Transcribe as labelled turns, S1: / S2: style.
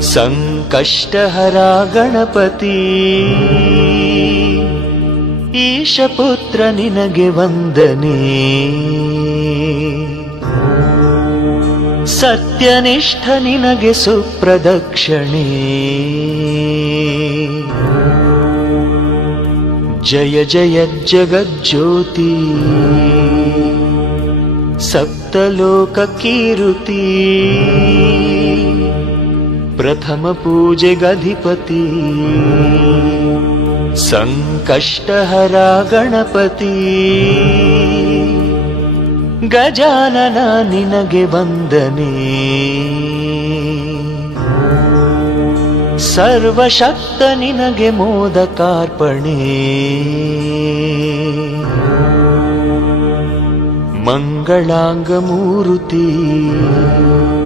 S1: ಸಂಕಷ್ಟಹರ ಗಣಪತಿ ಈಶಪುತ್ರ ನಿನಗೆ ವಂದನೆ. ಸತ್ಯನಿಷ್ಠ ನಿನಗೆ ಸುಪ್ರದಕ್ಷಿಣೆ. ಜಯ ಜಯ ಜಗಜ್ಯೋತಿ. ಸಪ್ತಲೋಕ ಕೀರುತಿ ಪ್ರಥಮ ಪೂಜೆಗಧಿಪತಿ. ಸಂಕಷ್ಟಹರ ಗಣಪತಿ ಗಜಾನನ ನಿನಗೆ ವಂದನೆ. ಸರ್ವಶಕ್ತ ನಿನಗೆ ಮೋದಕಾರ್ಪಣೆ. மங்களாங்கமூருதி